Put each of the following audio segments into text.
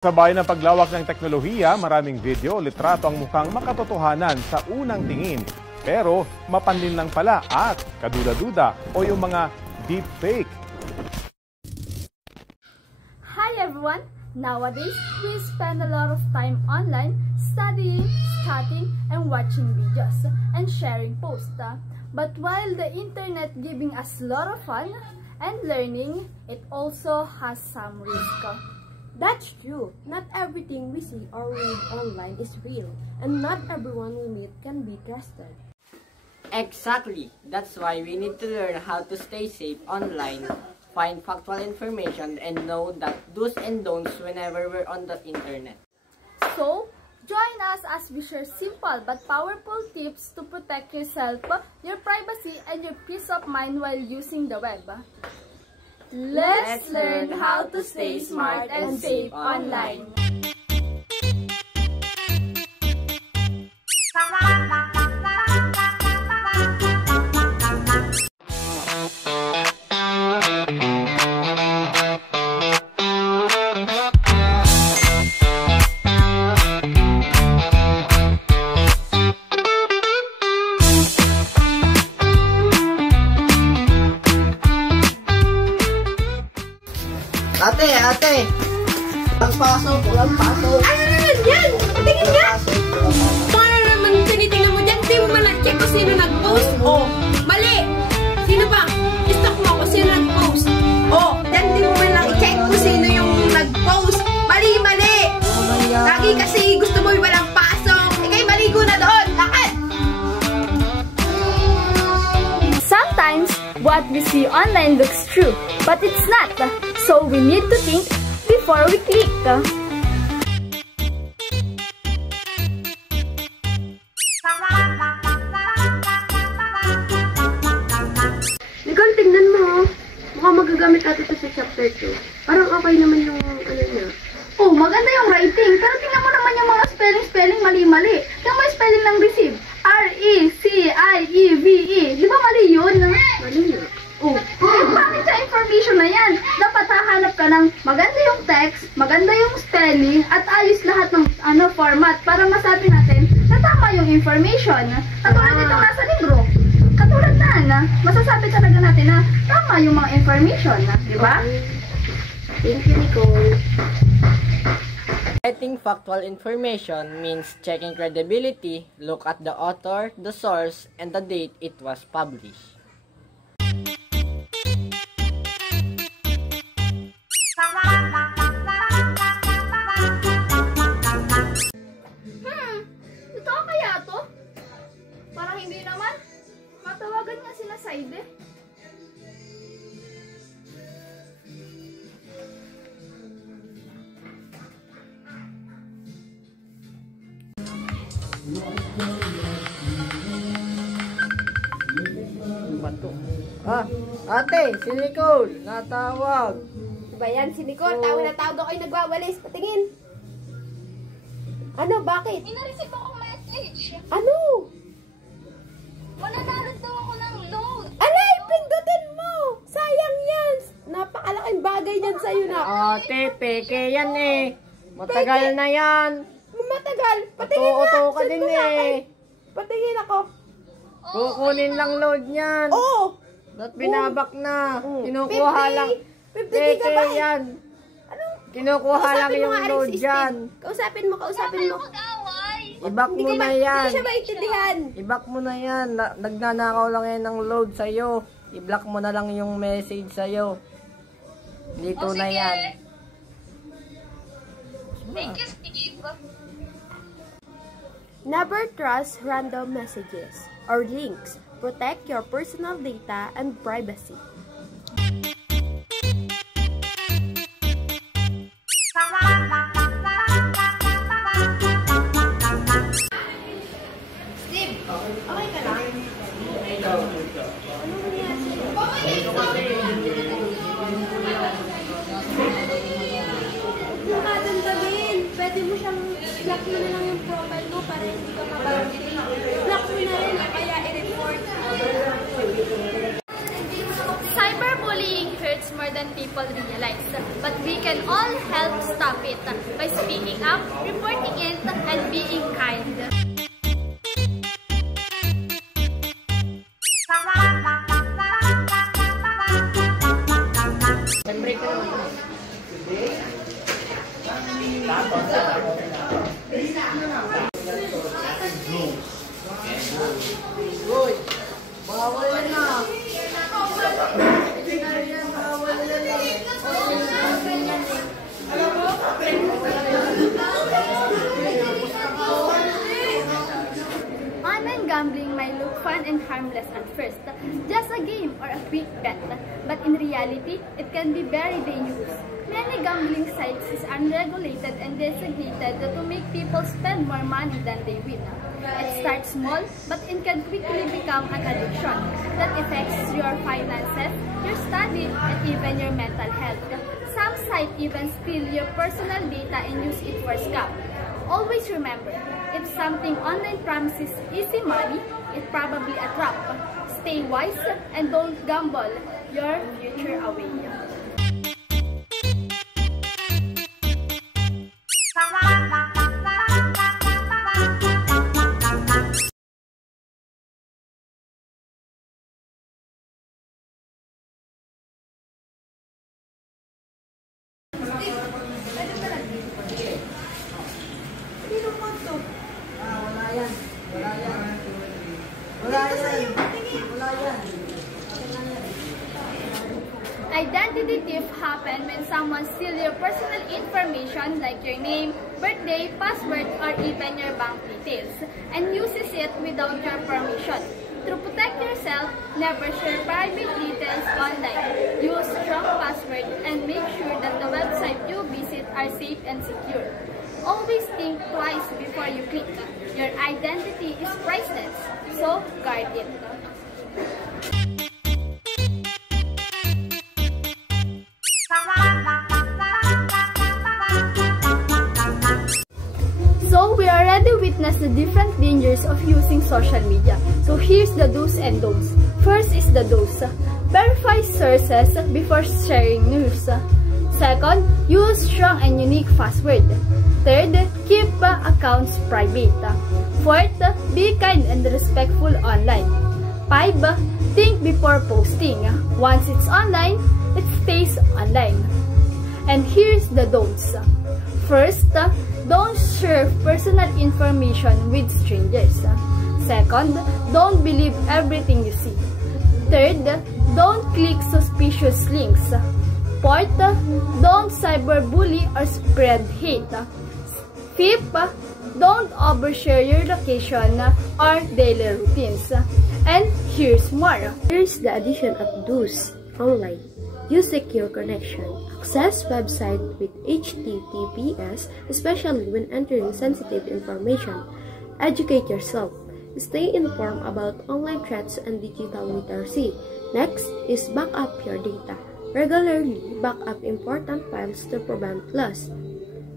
Sabay ng paglawak ng teknolohiya, maraming video, litrato ang mukhang makatotohanan sa unang tingin. Pero mapanlin lang pala at kaduda-duda o yung mga deepfake. Hi everyone! Nowadays, we spend a lot of time online studying, chatting, and watching videos and sharing posts. But while the internet giving us a lot of fun and learning, it also has some risk. That's true. Not everything we see or read online is real, and not everyone we meet can be trusted. Exactly. That's why we need to learn how to stay safe online, find factual information, and know that do's and don'ts whenever we're on the internet. So, join us as we share simple but powerful tips to protect yourself, your privacy, and your peace of mind while using the web. Let's learn how to stay smart and safe online. Ate! Walang pasok! Ano naman yan? Tingin nga! Paano naman tinitingnan mo dyan? Di mo man na-check kung sino nag-post? Oh, mali! Sino ba? I-stalk mo kung sino nag-post. Oh, dyan di mo man lang i-check kung sino yung nag-post. Mali! Lagi kasi gusto mo yung walang pasok. Ikay maligo na doon! Lakad! Sometimes, what we see online looks true, but it's not. So we need to think before we click. Nicole, tingnan mo. Mukhang magagamit natin ito sa chapter 2. Parang okay naman yung ano niya. Oh, maganda yung writing. Pero tingnan mo naman yung mga spelling mali-mali. Yung may spelling ng receive. R-E-C-I-E-V-E. Di ba mali yun? Mali na. Oh, bakit sa information na yan? Dapat hahanap ka ng maganda yung text, maganda yung spelling, at ayos lahat ng format para masabi natin na tama yung information. Katulad nito nasa libro. Katulad na, masasabi talaga natin na tama yung mga information, di ba? Thank you, Nicole. Getting factual information means checking credibility, look at the author, the source, and the date it was published. Ito kaya to? Parang hindi naman. Matawagan nga sila side eh. Ate, si Nicole, natawag. Ba yan si Nicole? Tawag na tawag ako yung nagwawalis. Patingin. Ano? Bakit? May na-receive akong message. Ano? Mananalo daw ako ng load. Alay, pindutin mo! Sayang yan! Napakalaking bagay yan sa'yo na. Ate, peke yan eh. Matagal na yan. Matagal. Patingin nga. Uto ka Send din mo sa akin. eh. Patingin ako. Kukunin lang load niyan. Oo! At binabak na. Oh. Kinukuha 50 lang. 50 Peke gigabyte. yan. Ano? Kinukuha lang Kausapin mo yung nga, load Aris, dyan. Kausapin mo. Mag-away. Ibak Hindi mo na Hindi yan. siya maintindihan. Ibak mo na yan. Nagnanakaw lang yan ng load sa'yo. I-block mo na lang yung message sa'yo. Dito na sige. yan. Thank you, Steve. Never trust random messages or links. Protect your personal data and privacy. Steve, okay ka lang? Ano nangyari? Huwag mo kadandagin. Pwede mo siyang block mo na lang yung profile mo para hindi ka mapansin. Block mo na rin, kaya i-report. Cyberbullying hurts more than people realize. But we can all help stop it by speaking up, reporting it, and being kind. Online gambling might look fun and harmless at first, just a game or a quick bet, but in reality, it can be very dangerous. Many gambling sites is unregulated and designated to make people spend more money than they win. It starts small, but it can quickly become an addiction that affects your finances, your study, and even your mental health. Some sites even steal your personal data and use it for scam. Always remember, if something online promises easy money, it's probably a trap. Stay wise and don't gamble your future away. Identity theft happen when someone steals your personal information like your name, birthday, password, or even your bank details and uses it without your permission. To protect yourself, never share private details online. Use strong password and make sure that the website you visit are safe and secure. Always think twice before you click. Your identity is priceless, so guard it. So we already witnessed the different dangers of using social media. So here's the do's and don'ts. First is the do's. Verify sources before sharing news. Second, use strong and unique password. Third, keep accounts private. Fourth, be kind and respectful online. 5. Think before posting. Once it's online, it stays online. And here's the don'ts. First, don't share personal information with strangers. Second, don't believe everything you see. Third, don't click suspicious links. Fourth, don't cyberbully or spread hate. Fifth, don't overshare your location or daily routines. And here's more. Here's the addition of do's online. Use secure connection. Access website with HTTPS, especially when entering sensitive information. Educate yourself. Stay informed about online threats and digital literacy. Next is back up your data. Regularly back up important files to prevent loss.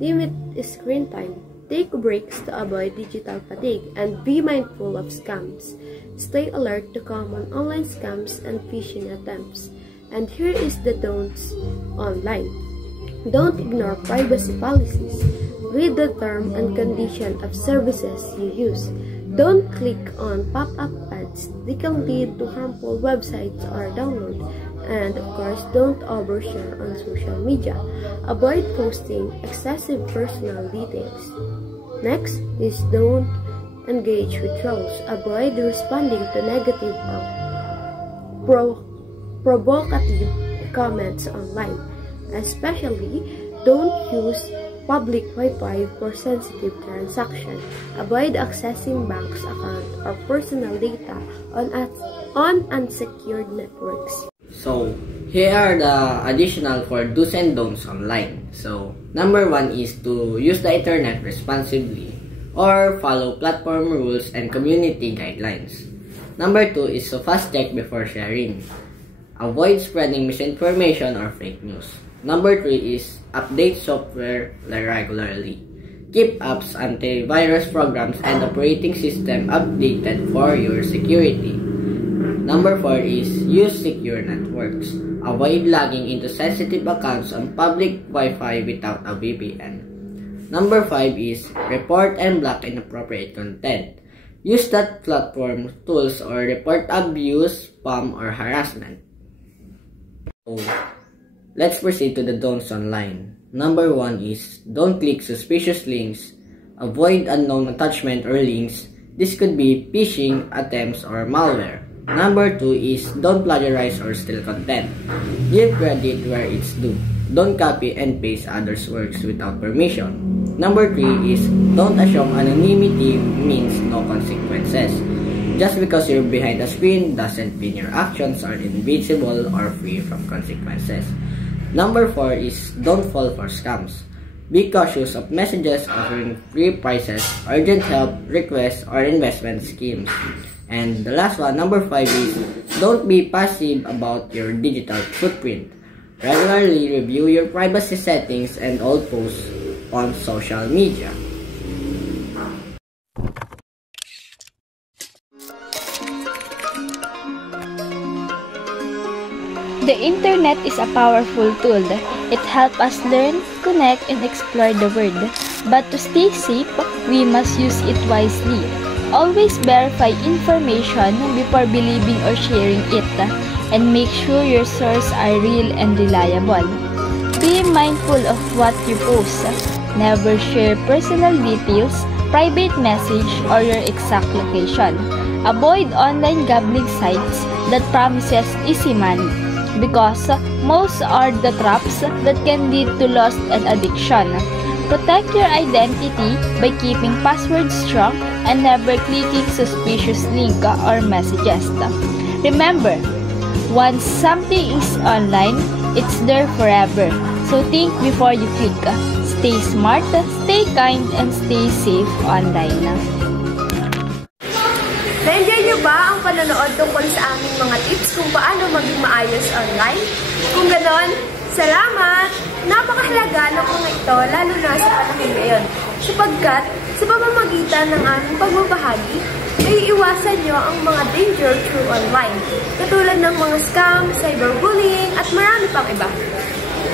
Limit screen time. Take breaks to avoid digital fatigue and be mindful of scams. Stay alert to common online scams and phishing attempts. And here is the don'ts online. Don't ignore privacy policies. Read the term and condition of services you use. Don't click on pop-up ads. They can lead to harmful websites or download. And of course, don't overshare on social media. Avoid posting excessive personal details. Next is don't engage with trolls. Avoid responding to negative or provocative comments online. Especially, don't use public Wi-Fi for sensitive transactions. Avoid accessing bank's account or personal data on unsecured networks. So, here are the additional for do's and don'ts online. So, number 1 is to use the internet responsibly or follow platform rules and community guidelines. Number 2 is to fast check before sharing. Avoid spreading misinformation or fake news. Number 3 is update software regularly. Keep apps, antivirus programs, and operating system updated for your security. Number 4 is use secure networks. Avoid logging into sensitive accounts on public Wi-Fi without a VPN. Number 5 is report and block inappropriate content. Use that platform tools or report abuse, spam, or harassment. So, let's proceed to the don'ts online. Number 1 is don't click suspicious links. Avoid unknown attachment or links. This could be phishing attempts or malware. Number 2 is don't plagiarize or steal content. Give credit where it's due. Don't copy and paste others' works without permission. Number 3 is don't assume anonymity means no consequences. Just because you're behind a screen doesn't mean your actions are invisible or free from consequences. Number 4 is don't fall for scams. Be cautious of messages offering free prices, urgent help, requests, or investment schemes. And the last one, number 5 is don't be passive about your digital footprint. Regularly review your privacy settings and all posts on social media. The internet is a powerful tool. It helps us learn, connect, and explore the world. But to stay safe, we must use it wisely. Always verify information before believing or sharing it, and make sure your sources are real and reliable. Be mindful of what you post. Never share personal details, private message, or your exact location. Avoid online gambling sites that promises easy money, because most are the traps that can lead to loss and addiction. Protect your identity by keeping passwords strong and never clicking suspicious links or messages. Remember, once something is online, it's there forever. So think before you click. Stay smart, stay kind, and stay safe online. Na-enjoy nyo ba ang panonood tungkol sa aming mga tips kung paano maging maayos online? Kung ganon, salamat! Napakahalaga ng mga ito lalo na sa panahon ngayon, sapagkat sa pamamagitan ng aming pagbabahagi, ay iwasan nyo ang mga danger through online, katulad ng mga scam, cyberbullying, at marami pang iba.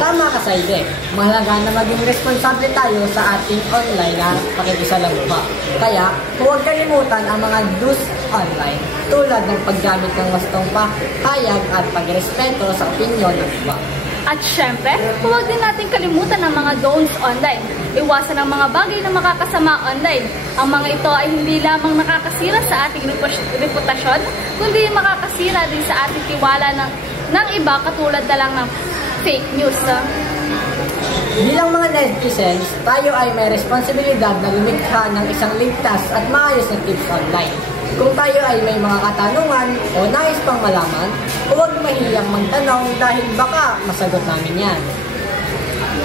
Tama ka, Saide. Mahalaga na maging responsable tayo sa ating online na pakikisalamuha. Kaya, huwag kalimutan ang mga do's online tulad ng paggamit ng wastong pahayag at pagrespeto sa opinyon ng iba. At syempre, huwag din natin kalimutan ang mga don'ts online. Iwasan ang mga bagay na makakasama online. Ang mga ito ay hindi lamang nakakasira sa ating reputasyon, kundi makakasira din sa ating tiwala ng iba, katulad na lang ng fake news. Bilang mga netizens, tayo ay may responsibilidad na lumikha ng isang ligtas at maayos na tips online. Kung tayo ay may mga katanungan o nais pang malaman, huwag mahiyang magtanong dahil baka masagot namin yan.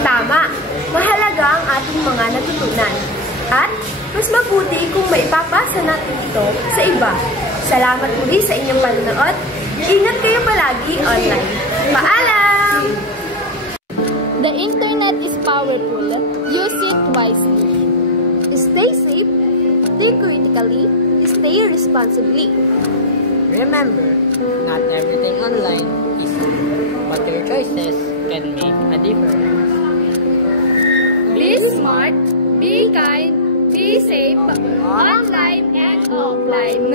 Tama! Mahalaga ang ating mga natutunan. At mas mabuti kung maipapasa natin ito sa iba. Salamat muli sa inyong panonood. Ingat kayo palagi online. Paalam! The internet is powerful. Use it wisely. Stay safe, think critically, stay responsibly. Remember, not everything online is true, but your choices can make a difference. Be smart, be kind, be safe, online and offline.